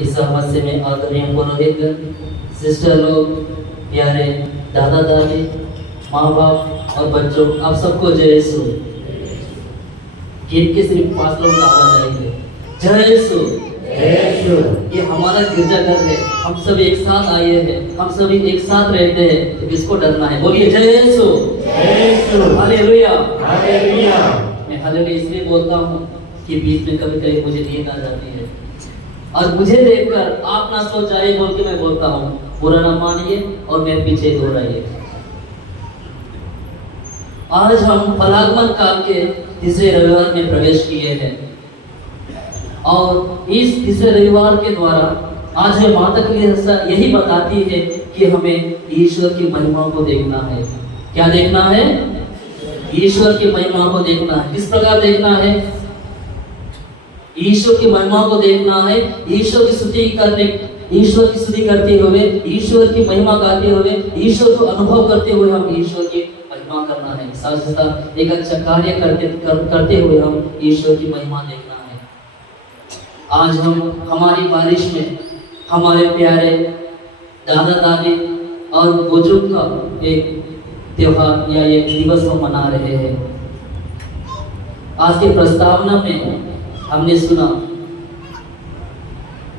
इस मसीह में आदरणीय पुरोहित, सिस्टर लोग, प्यारे दादा दादी, माँ बाप और बच्चों, आप सबको जय यीशु। गीत के सिर्फ 5 लोग आवाज आएंगे। जय यीशु। ये हमारा गिरजाघर है, हम सब एक साथ आए हैं, हम सभी एक साथ रहते हैं, तो किसको डरना है? बोलिए जय यीशु। हालेलुया। मैं हालेलुया इसलिए बोलता हूँ कि बीच में कभी कभी मुझे नींद आ जाती है और मुझे देखकर आप ना सो जाए बोल के मैं बोलता हूँ, बुरा ना मानिए और मेरे पीछे दोहराइए। आज हम फलागमन काल के तीसरे रविवार में प्रवेश किए हैं और इस तीसरे रविवार के द्वारा आज हमें माता की यही बताती है कि हमें ईश्वर की महिमा को देखना है। क्या देखना है? ईश्वर की महिमा को देखना है। किस प्रकार देखना है? ईश्वर की महिमा को देखना है। ईश्वर की स्तुति करते हुए, ईश्वर की महिमा गाते हुए, ईश्वर को अनुभव करते हुए हम ईश्वर की महिमा करना है। साथ ही साथ एक अच्छा कार्य करते हुए हम ईश्वर की महिमा देखना है। आज हम हमारी बारिश में हमारे प्यारे दादा दादी और बुजुर्ग का एक त्योहार या एक दिवस हम मना रहे हैं। आज की प्रस्तावना में हमने सुना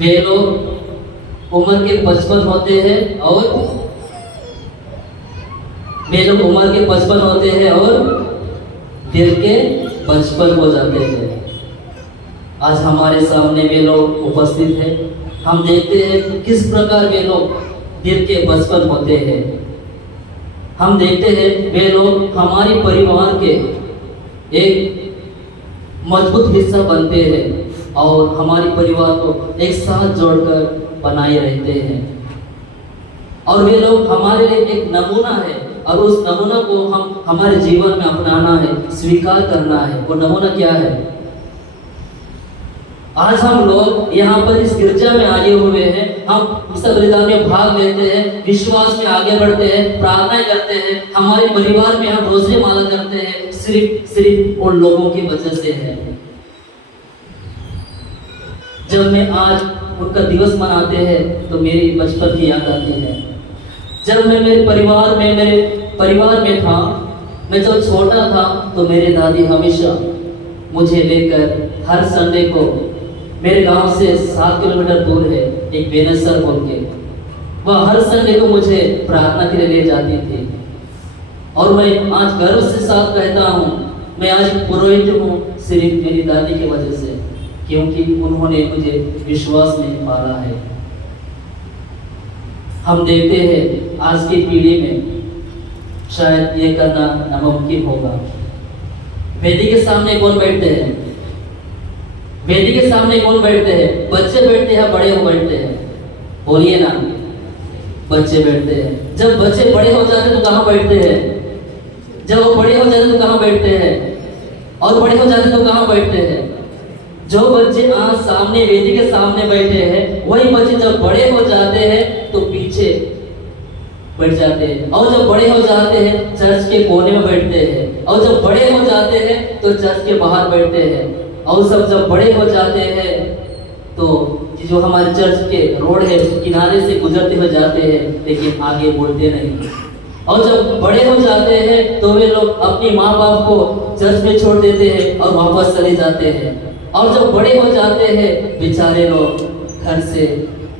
वे लोग उम्र के 55 होते हैं और वे लोग उम्र के 55 होते हैं और दिल के 55 हो जाते हैं। आज हमारे सामने वे लोग उपस्थित हैं। हम देखते हैं किस प्रकार वे लोग दिल के 55 होते हैं। हम देखते हैं वे लोग हमारे परिवार के एक मजबूत हिस्सा बनते हैं और हमारे परिवार को एक साथ जोड़कर बनाए रहते हैं। और वे लोग हमारे लिए एक नमूना है और उस नमूना को हम हमारे जीवन में अपनाना है, स्वीकार करना है। वो नमूना क्या है? आज हम लोग यहाँ पर इस गिरजा में आए हुए हैं। हम इस बलिदान में भाग लेते हैं, विश्वास में आगे बढ़ते हैं, प्रार्थना करते हैं। हमारे परिवार में हम रोज़े माला करते हैं, सिर्फ उन लोगों की वजह से है। जब मैं आज उनका दिवस मनाते हैं तो मेरी बचपन की याद आती है। जब मैं मेरे परिवार में था, मैं जब छोटा था तो मेरे दादी हमेशा मुझे लेकर हर संडे को, मेरे गांव से 7 किलोमीटर दूर है एक बेनसर बोल के, वह हर संडे को मुझे प्रार्थना के लिए ले जाती थी। और मैं आज गर्व से साथ कहता हूँ, मैं आज पुरोहित हूँ सिर्फ मेरी दादी की वजह से, क्योंकि उन्होंने मुझे विश्वास में पाला है। हम देखते हैं आज की पीढ़ी में शायद ये करना नामुमकिन होगा। वेदी के सामने कौन बैठते हैं? वेदी के सामने कौन बैठते हैं? बच्चे बैठते हैं, बड़े हो बैठते हैं? बोलिए ना, बच्चे बैठते हैं। जब बच्चे बड़े हो जाते हैं तो कहाँ बैठते हैं? जब वो बड़े हो जाते हैं तो कहाँ बैठते हैं? और बड़े हो जाते हैं तो कहाँ बैठते हैं? जो बच्चे आज सामने वेदी के सामने बैठे हैं, वही बच्चे जब बड़े हो जाते हैं तो पीछे बैठ जाते हैं। और जब बड़े हो जाते हैं चर्च के कोने में बैठते हैं। और जब बड़े हो जाते हैं तो चर्च के बाहर बैठते हैं। और सब जब बड़े हो जाते हैं तो जो हमारे चर्च के रोड है किनारे से गुजरते हुए जाते हैं, लेकिन आगे बढ़ते नहीं। और जब बड़े हो जाते हैं तो वे लोग अपने माँ बाप को चर्च में छोड़ देते हैं और वापस चले जाते हैं। और जब बड़े हो जाते हैं बेचारे लोग घर से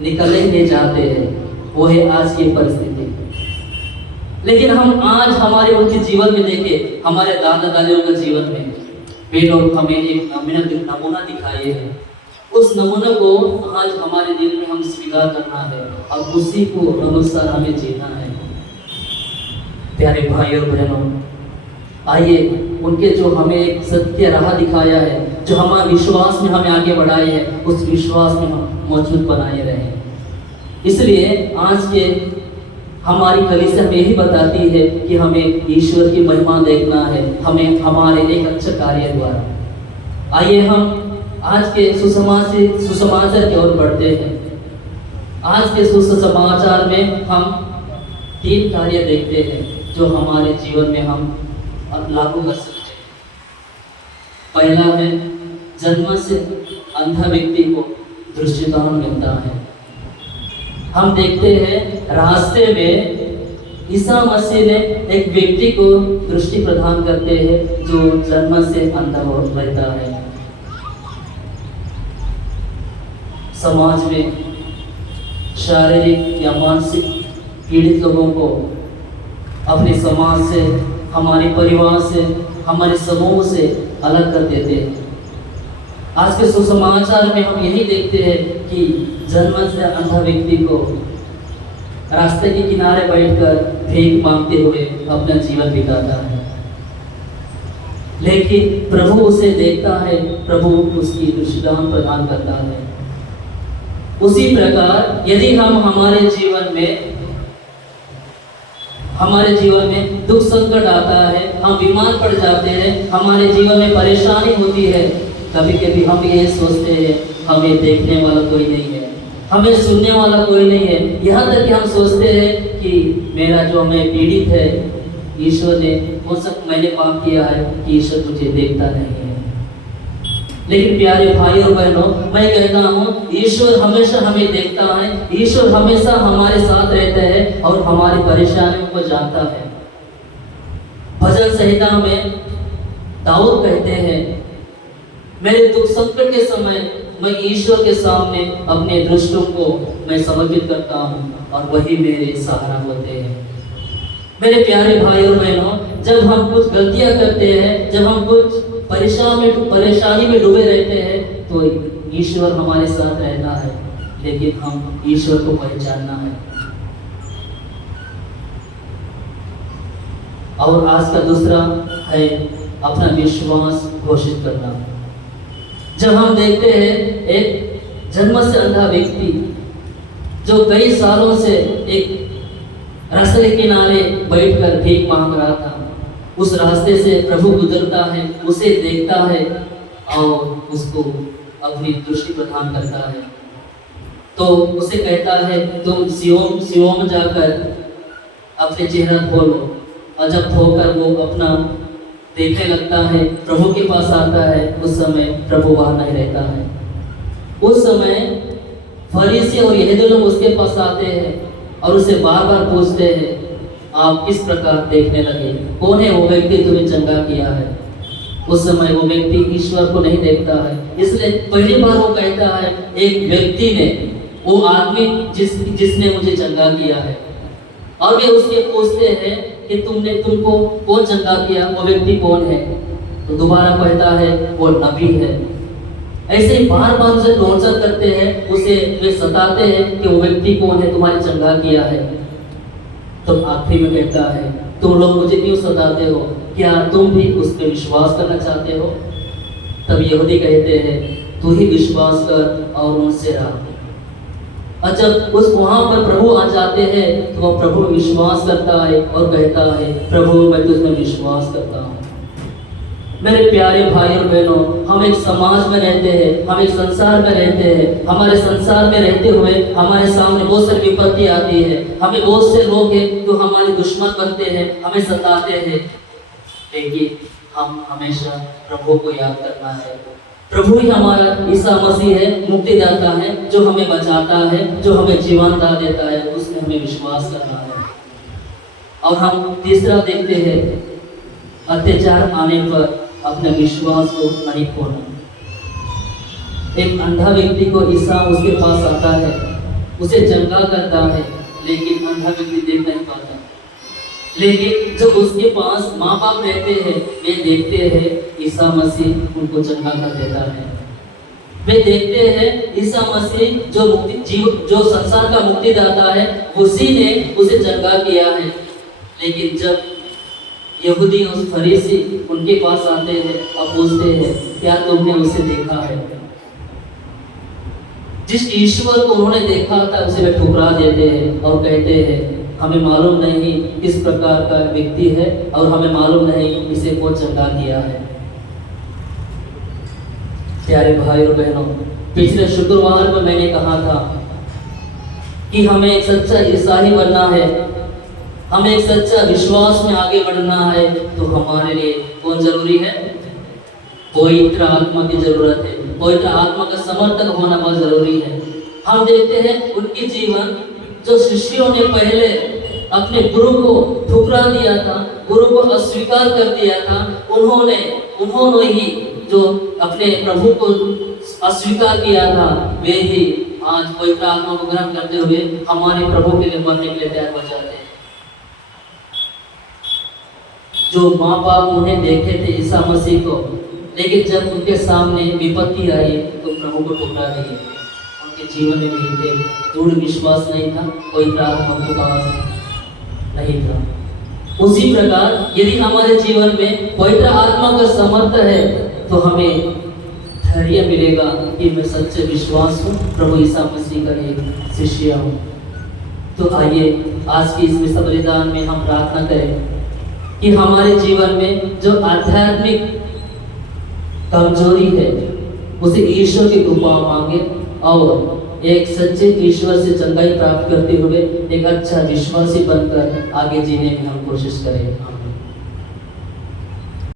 निकले ही नहीं जाते हैं। वो है आज की परिस्थिति। लेकिन हम आज हमारे उनके जीवन में देखें, हमारे दादा दादियों के जीवन में वे लोग हमें एक नमूना दिखाए हैं। उस नमूने को आज हमारे दिल में हम स्वीकार करना है और उसी को अनुसार हमें जीना है। प्यारे भाई और बहनों, आइए उनके जो हमें एक सत्य राह दिखाया है, जो हमारे विश्वास में हमें आगे बढ़ाए है, उस विश्वास में हम मौजूद बनाए रहें। इसलिए आज के हमारी कलीसिया में यही बताती है कि हमें ईश्वर की महिमा देखना है, हमें हमारे एक अच्छा कार्य द्वारा। आइए हम आज के सुसमाचार की ओर बढ़ते हैं। आज के सुसमाचार में हम 3 कार्य देखते हैं जो हमारे जीवन में हम लागू कर सकते हैं। पहला है, जन्म से अंधा व्यक्ति को दृष्टिदान मिलता है। हम देखते हैं रास्ते में ईसा मसीह ने एक व्यक्ति को दृष्टि प्रदान करते हैं जो जन्म से अंधा रहता है। समाज में शारीरिक या मानसिक पीड़ित लोगों को अपने समाज से, हमारे परिवार से, हमारे समूह से अलग कर देते हैं। आज के सुसमाचार में हम यही देखते हैं कि जन्म से अंधा व्यक्ति को रास्ते के किनारे बैठकर भीख मांगते हुए अपना जीवन बिताता है, लेकिन प्रभु उसे देखता है, प्रभु उसकी दृष्टिदान प्रदान करता है। उसी प्रकार यदि हम हमारे जीवन में दुख संकट आता है, हम बीमार पड़ जाते हैं, हमारे जीवन में परेशानी होती है, कभी कभी हम ये सोचते हैं हमें देखने वाला कोई नहीं है, हमें सुनने वाला कोई नहीं है। यहाँ तक कि हम सोचते हैं कि मेरा जो हमें पीड़ित है, ईश्वर ने हो सकता मैंने पाप किया है कि ईश्वर मुझे देखता नहीं है। लेकिन प्यारे भाई और बहनों, मैं कहता हूँ ईश्वर हमेशा हमें देखता है, ईश्वर हमेशा हमारे साथ रहता है और हमारी परेशानियों को जानता है। भजन संहिता में दाऊद कहते हैं, मेरे दुख संकट के समय मैं ईश्वर के सामने अपने दृष्टों को मैं समर्पित करता हूँ और वही मेरे सहारा होते हैं। मेरे प्यारे भाई और बहनों, जब हम कुछ गलतियां करते हैं, जब हम कुछ परेशानी में डूबे रहते हैं, तो ईश्वर हमारे साथ रहता है, लेकिन हम ईश्वर को पहचानना है। और आज का दूसरा है अपना विश्वास घोषित करना। जब हम देखते हैं एक जन्म से अंधा व्यक्ति जो कई सालों से एक रास्ते के किनारे बैठकर भीख मांग रहा था, उस रास्ते से प्रभु गुजरता है, उसे देखता है और उसको अपनी दृष्टि प्रदान करता है। तो उसे कहता है तुम सियोन जाकर अपने चेहरा धो लो, और जब धोकर वो अपना देखने लगता है, प्रभु के पास आता है, उस समय प्रभु वहां नहीं रहता है। उस समय फरीसी और यहूदी लोग उसके पास आते हैं और उसे बार बार पूछते हैं, आप किस प्रकार देखने लगे, कौन है वो व्यक्ति तुम्हें चंगा किया है। उस समय वो व्यक्ति ईश्वर को नहीं देखता है, इसलिए पहली बार वो कहता है एक व्यक्ति ने, वो आदमी जिसने मुझे चंगा किया है। और वे उसके पूछते हैं कि तुमको कौन चंगा किया, वो व्यक्ति कौन है। तो दोबारा कहता है वो नबी है। ऐसे ही बार बार उसे टॉर्चर करते हैं, उसे वे सताते हैं कि वो व्यक्ति कौन है, तुम्हारे चंगा किया है। तो आखिरी में कहता है तुम लोग मुझे क्यों सताते हो, क्या तुम भी उस पर विश्वास करना चाहते हो। तब यहूदी कहते हैं तू ही विश्वास कर और उनसे रह। और जब उस वहां पर प्रभु आ जाते हैं तो वह प्रभु विश्वास करता है और कहता है प्रभु मैं तुझमें विश्वास करता हूँ। मेरे प्यारे भाई और बहनों, हम एक समाज में रहते हैं, हम एक संसार में रहते हैं। हमारे संसार में रहते हुए हमारे सामने बहुत सारी विपत्ति आती है, हमें बहुत से लोग हैं जो हमारे दुश्मन बनते हैं, हमें सताते हैं, लेकिन हम हमेशा प्रभु को याद करना है। प्रभु ही हमारा ईसा मसीह है, मुक्तिदाता है, जो हमें बचाता है, जो हमें जीवन दा देता है, उसमें हमें विश्वास करना है। और हम तीसरा देखते हैं अत्याचार आने पर अपने विश्वास को नहीं खोना। एक अंधा व्यक्ति को ईसा उसके पास आता है, उसे चंगा करता है, लेकिन अंधा व्यक्ति देख नहीं पाता। लेकिन जो उसके पास माँ बाप रहते हैं, वे देखते हैं ईसा मसीह उनको चंगा कर देता है। वे देखते हैं ईसा मसीह जो संसार का मुक्तिदाता है, उसी ने उसे चंगा किया है। लेकिन जब यहूदी और फरीसी उनके पास आते हैं और पूछते हैं क्या तुमने उसे देखा है, जिस ईश्वर को उन्होंने देखा था उसे वे ठुकरा देते हैं और कहते हैं हमें मालूम नहीं किस प्रकार का व्यक्ति है और हमें मालूम नहीं इसे कौन चंगा किया है। प्यारे भाई और बहनों, पिछले शुक्रवार में मैंने कहा था कि हमें एक सच्चा ईसाई बनना है, हमें एक सच्चा विश्वास में आगे बढ़ना है, तो हमारे लिए कौन जरूरी है? पवित्र आत्मा की जरूरत है। पवित्र आत्मा का समर्थक होना बहुत जरूरी है। हम देखते हैं उनके जीवन, जो शिष्यों ने पहले अपने गुरु को ठुकरा दिया था, गुरु को अस्वीकार कर दिया था, उन्होंने ही जो अपने प्रभु को अस्वीकार किया था, वे ही आज पवित्र आत्मा को ग्रहण करते हुए हमारे प्रभु के लिए मरने के लिए तैयार हो जाते हैं। जो माँ बाप उन्हें देखे थे ईसा मसीह को, लेकिन जब उनके सामने विपत्ति आई तो प्रभु को ठुकरा दिए। उनके जीवन में भी एक दृढ़ विश्वास नहीं था, पवित्र आत्मा के पास नहीं था। उसी प्रकार यदि हमारे जीवन में पवित्र आत्मा का समर्थ है तो हमें धैर्य मिलेगा कि मैं सच्चे विश्वास हूँ, प्रभु ईसा मसीह का एक शिष्य हूँ। तो आइए आज की इस मिसा बलिदान में हम प्रार्थना करें कि हमारे जीवन में जो आध्यात्मिक कमजोरी है उसे ईश्वर की कृपा मांगे और एक सच्चे ईश्वर से चंगाई प्राप्त करते हुए एक अच्छा विश्वासी बनकर आगे जीने की हम कोशिश करें।